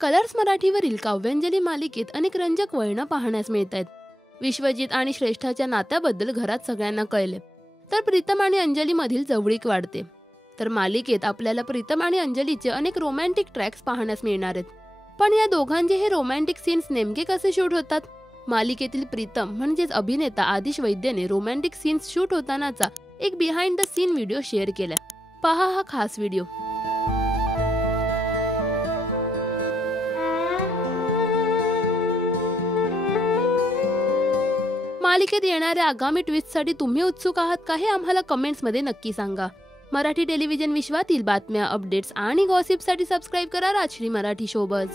Colours मराठीवरील काव्यांजली मालिकेत अनेक रंजक वळणं पाहण्यास मिळत आहेत. विश्वजित आणि श्रेष्ठाच्या नात्याबद्दल घरात सगळ्यांना कळले, तर प्रीतम आणि अंजलीमधील जवळीक वाढते. तर मालिकेत आपल्याला प्रीतम आणि अंजलीचे अनेक रोमॅन्टिक ट्रॅक्स पाहण्यास मिळणार आहेत. पण या दोघांचे हे रोमॅन्टिक सीन्स नेमके कसे शूट होतात? मालिकेतील प्रीतम म्हणजेच अभिनेता आदिश वैद्यने रोमॅन्टिक सीन्स शूट होतानाचा एक behind the scene video share केला. पहा हा खास व्हिडिओ. मालिकेत येणाऱ्या आगामी ट्विस्टसाठी तुम्ही उत्सुक आहात का हे आम्हाला कमेंट्समध्ये नक्की सांगा. मराठी टेलिव्हिजन विश्वातील बातम्या, अपडेट्स आणि गॉसिपसाठी सबस्क्राईब करा राजश्री मराठी शोबज.